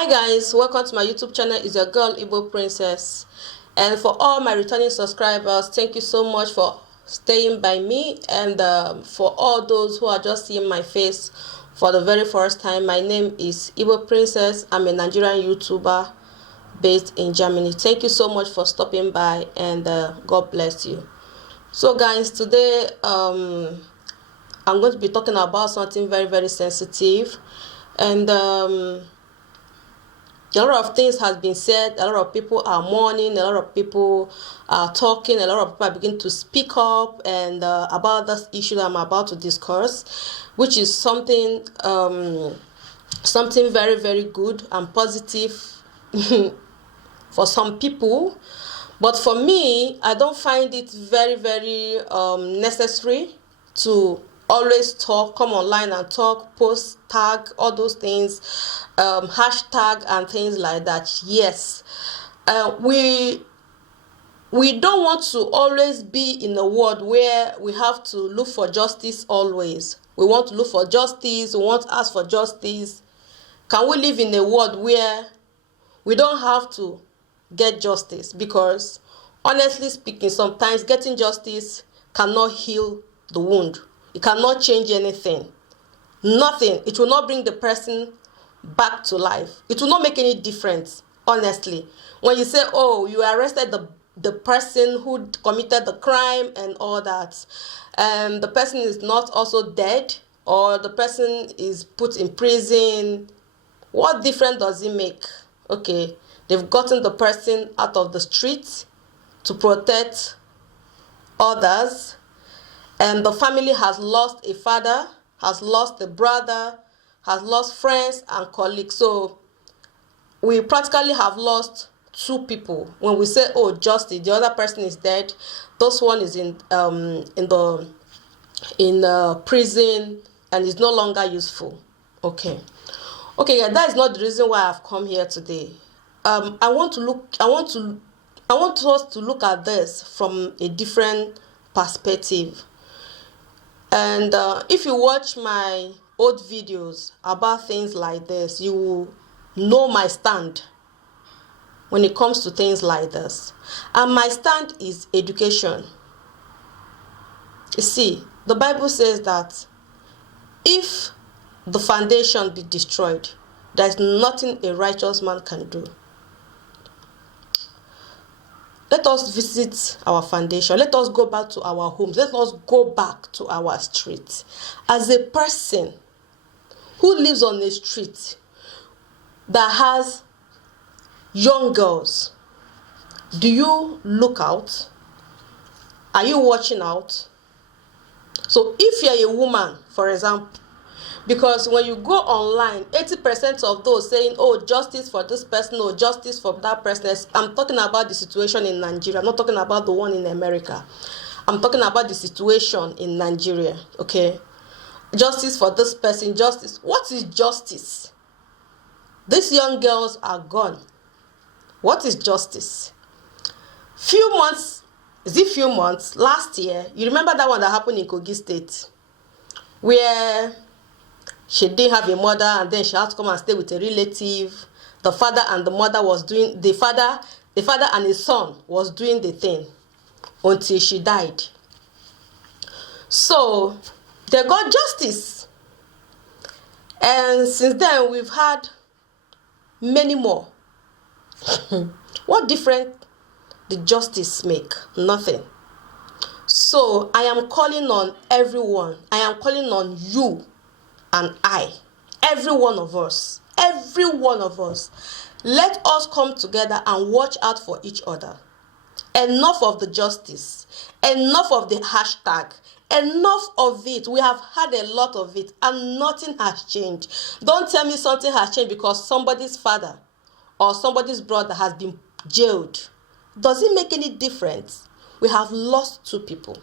Hi guys, welcome to my YouTube channel. It's your girl Igbo Princess, and for all my returning subscribers, thank you so much for staying by me, and for all those who are just seeing my face for the very first time, my name is Igbo Princess. I'm a Nigerian YouTuber based in Germany. Thank you so much for stopping by, and God bless you. So guys, today I'm going to be talking about something very sensitive, and a lot of things has been said. A lot of people are mourning. A lot of people are talking. A lot of people are beginning to speak up and about this issue that I'm about to discuss, which is something something very good and positive for some people. But for me, I don't find it very necessary to always talk, come online and talk, post, tag, all those things, hashtag and things like that. Yes, we don't want to always be in a world where we have to look for justice always. We want to look for justice, we want to ask for justice. Can we live in a world where we don't have to get justice? Because honestly speaking, sometimes getting justice cannot heal the wound. It cannot change anything. Nothing. It will not bring the person back to life. It will not make any difference, honestly. When you say, oh, you arrested the person who committed the crime and all that, and the person is not also dead, or the person is put in prison, what difference does it make? Okay, they've gotten the person out of the street to protect others, and the family has lost a father, has lost a brother, has lost friends and colleagues. So we practically have lost two people. When we say, oh, justice, the other person is dead, this one is in prison and is no longer useful. Okay, yeah, that is not the reason why I've come here today. I want us to look at this from a different perspective. And if you watch my old videos about things like this, you will know my stand when it comes to things like this. And my stand is education. You see, the Bible says that if the foundation be destroyed, there is nothing a righteous man can do. Let us visit our foundation. Let us go back to our homes. Let us go back to our streets. As a person who lives on a street that has young girls, do you look out? Are you watching out? So if you're a woman, for example, because when you go online, 80% of those saying, oh, justice for this person, or justice for that person, I'm talking about the situation in Nigeria. I'm not talking about the one in America. I'm talking about the situation in Nigeria, okay? Justice for this person, justice. What is justice? These young girls are gone. What is justice? Few months last year, you remember that one that happened in Kogi State, where she didn't have a mother, and then she had to come and stay with a relative. The father and the mother was doing, the father and his son was doing the thing until she died. So they got justice. And since then, we've had many more. What difference did justice make? Nothing. So I am calling on everyone. I am calling on you and I, every one of us, let us come together and watch out for each other. Enough of the justice, enough of the hashtag, enough of it. We have had a lot of it and nothing has changed. Don't tell me something has changed because somebody's father or somebody's brother has been jailed. Does it make any difference? We have lost two people.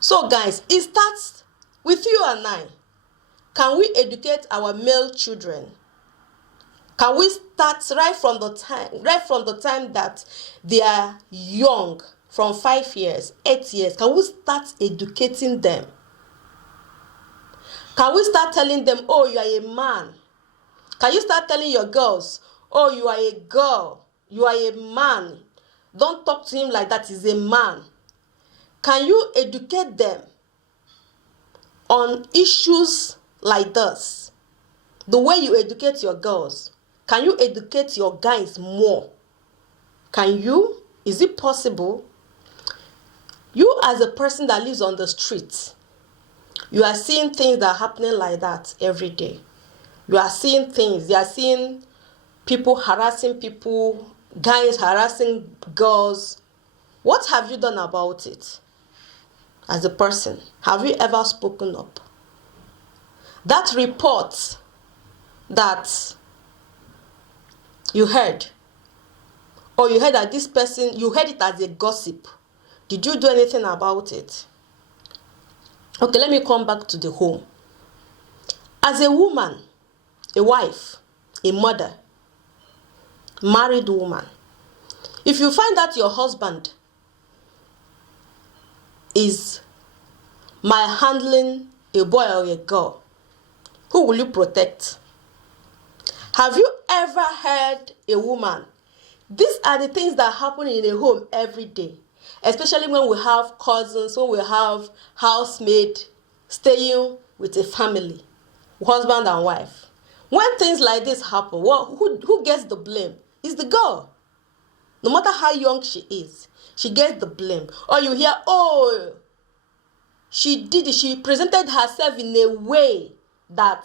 So guys, it starts with you and I. Can we educate our male children? Can we start right from the time that they are young, from 5 years, 8 years? Can we start educating them? Can we start telling them, oh, you are a man? Can you start telling your girls, Oh, you are a girl, you are a man, don't talk to him like that, he's a man. Can you educate them on issues like this? The way you educate your girls, can you educate your guys more? Can you? Is it possible? You as a person that lives on the street, you are seeing things that are happening like that every day. You are seeing things. You are seeing people harassing people, guys harassing girls. What have you done about it as a person? Have you ever spoken up? That report that you heard, or you heard that this person, you heard it as a gossip. Did you do anything about it? Okay, let me come back to the home. As a woman, a wife, a mother, married woman, if you find that your husband is manhandling a boy or a girl, who will you protect? Have you ever heard a woman? These are the things that happen in a home every day, especially when we have cousins, when we have housemaid staying with a family, husband and wife. When things like this happen, who gets the blame? It's the girl. No matter how young she is, she gets the blame. Or you hear, oh, she did it. She presented herself in a way that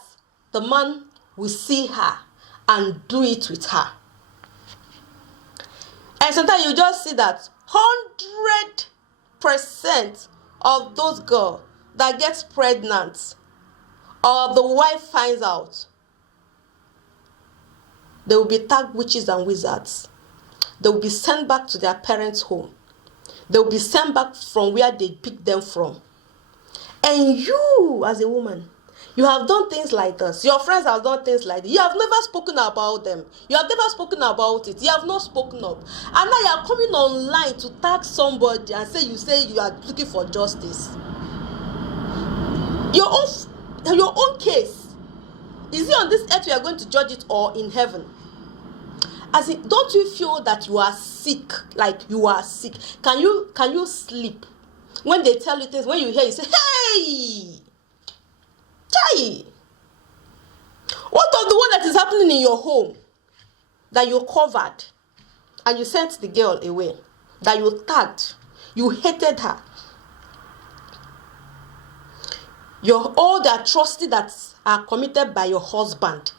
the man will see her and do it with her. And sometimes you just see that 100% of those girls that gets pregnant or the wife finds out, they will be tagged witches and wizards. They will be sent back to their parents' home. They will be sent back from where they picked them from. And you, as a woman, you have done things like this. Your friends have done things like this. You have never spoken about them. You have never spoken about it. You have not spoken up. And now you are coming online to tag somebody and say you are looking for justice. Your own case. Is it on this earth you are going to judge it, or in heaven? As in, don't you feel that you are sick? Like you are sick. Can you sleep? When they tell you things, when you hear, you say, hey! Chai! What of the one that is happening in your home that you covered and you sent the girl away, that you tagged, you hated her? All the atrocities that are committed by your husband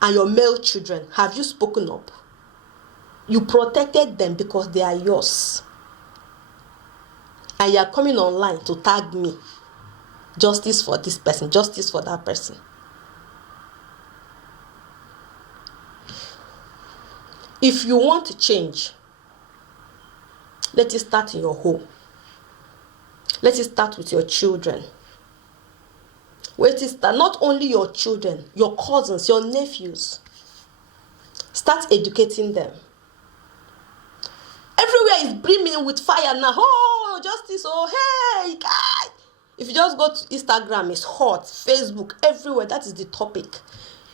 and your male children, have you spoken up? You protected them because they are yours. And you are coming online to tag me. Justice for this person, justice for that person. If you want to change, let it start in your home. Let it start with your children. Let it start, not only your children, your cousins, your nephews. Start educating them. Everywhere is brimming with fire now. Oh, justice, oh, hey, guy. If you just go to Instagram, it's hot. Facebook, everywhere, that is the topic.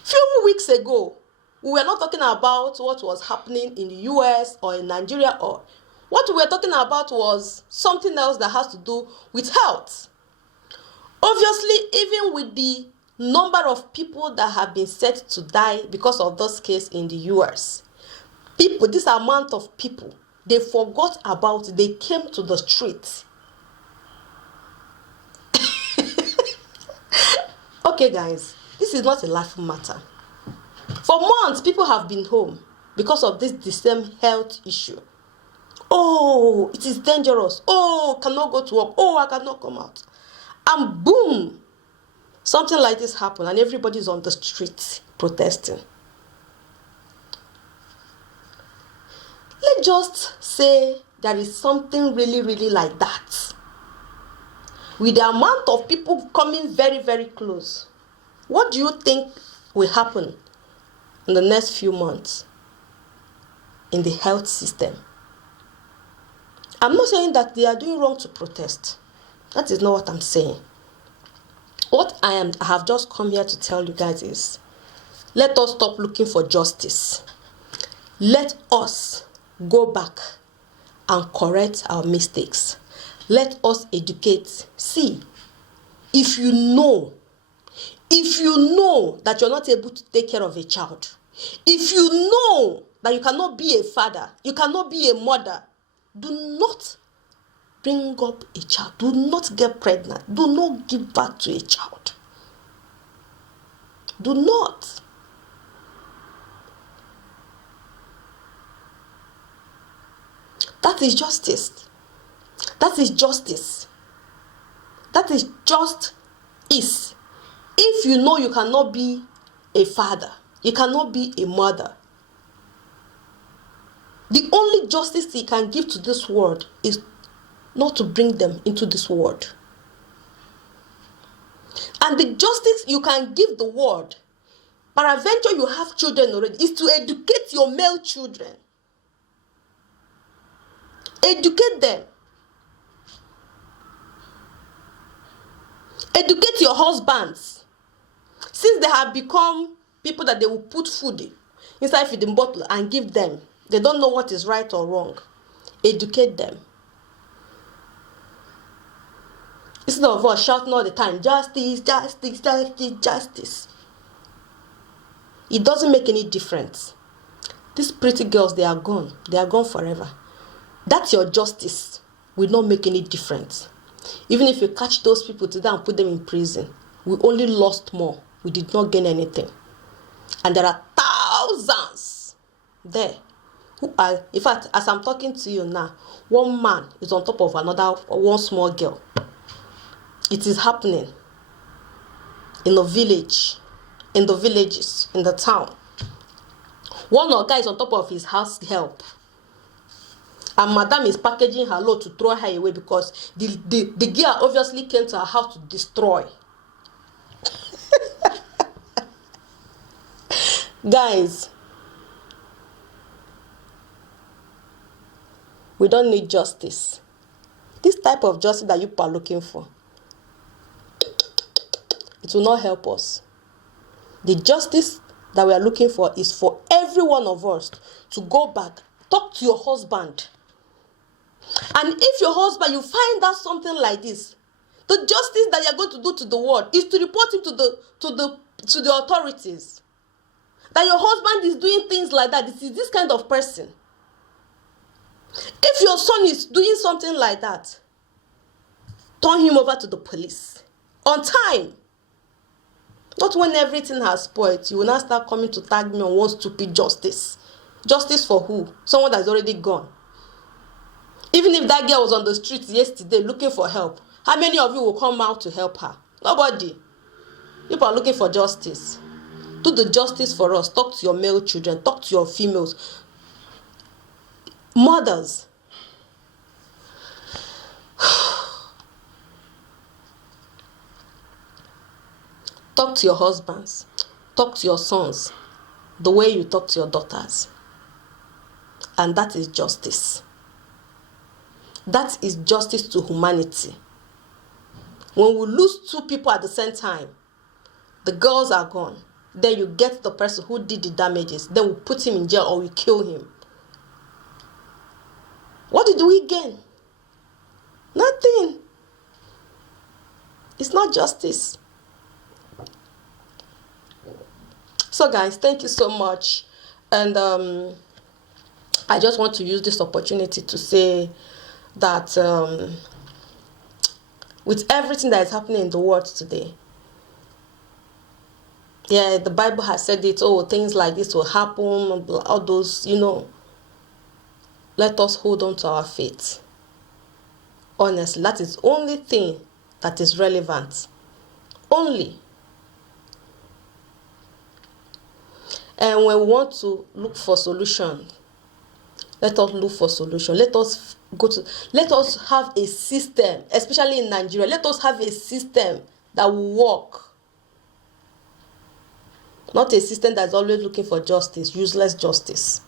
Few weeks ago, we were not talking about what was happening in the US or in Nigeria. Or what we were talking about was something else that has to do with health. Obviously, even with the number of people that have been set to die because of this case in the US, this amount of people, they forgot about it. They came to the streets. Okay, guys, this is not a laughing matter. For months, people have been home because of the same health issue. Oh, it is dangerous. Oh, cannot go to work. Oh, I cannot come out. And boom, something like this happened, and everybody's on the streets protesting. Let's just say there is something really, really like that. With the amount of people coming very, very close, what do you think will happen in the next few months in the health system? I'm not saying that they are doing wrong to protest. That is not what I'm saying. What I have just come here to tell you guys is, let us stop looking for justice. Let us go back and correct our mistakes. Let us educate. See, if you know that you're not able to take care of a child, if you know that you cannot be a father, you cannot be a mother, do not bring up a child. Do not get pregnant. Do not give birth to a child. Do not. That is justice. That is justice. That is just is. If you know you cannot be a father, you cannot be a mother, the only justice you can give to this world is not to bring them into this world. And the justice you can give the world, peradventure you have children already, is to educate your male children. Educate them. Educate your husbands. Since they have become people that they will put food inside feeding bottle and give them, they don't know what is right or wrong. Educate them. Instead of us shouting all the time, justice, justice, justice, justice. It doesn't make any difference. These pretty girls, they are gone. They are gone forever. That's your justice. Will not make any difference. Even if you catch those people today and put them in prison, we only lost more. We did not gain anything. And there are thousands there who are, in fact, as I'm talking to you now, one man is on top of one small girl. It is happening in the village, in the villages, in the town. One guy is on top of his house help. And madam is packaging her load to throw her away because the girl obviously came to her house to destroy. Guys, we don't need justice. This type of justice that you are looking for, it will not help us. The justice that we are looking for is for every one of us to go back, talk to your husband. And if your husband, you find out something like this, the justice that you're going to do to the world is to report him to the authorities. That your husband is doing things like that. This is this kind of person. If your son is doing something like that, turn him over to the police. On time. Not when everything has spoiled. You will now start coming to tag me on one stupid justice. Justice for who? Someone that's already gone. Even if that girl was on the street yesterday looking for help, how many of you will come out to help her? Nobody. People are looking for justice. Do the justice for us. Talk to your male children. Talk to your females. Mothers. Talk to your husbands. Talk to your sons the way you talk to your daughters. And that is justice. That is justice to humanity. When we lose two people at the same time, the girls are gone. Then you get the person who did the damages. Then we put him in jail or we kill him. What did we gain? Nothing. It's not justice. So guys, thank you so much. And I just want to use this opportunity to say that with everything that is happening in the world today, yeah, the Bible has said it, things like this will happen, all those, let us hold on to our faith. Honestly, that is the only thing that is relevant. Only. And when we want to look for solution, let us look for solution. Let us have a system, especially in Nigeria. Let us have a system that will work. Not a system that's always looking for justice, useless justice.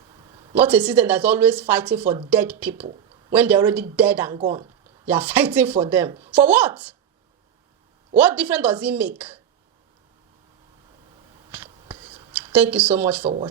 Not a system that's always fighting for dead people. When they're already dead and gone, you are fighting for them. For what? What difference does it make? Thank you so much for watching.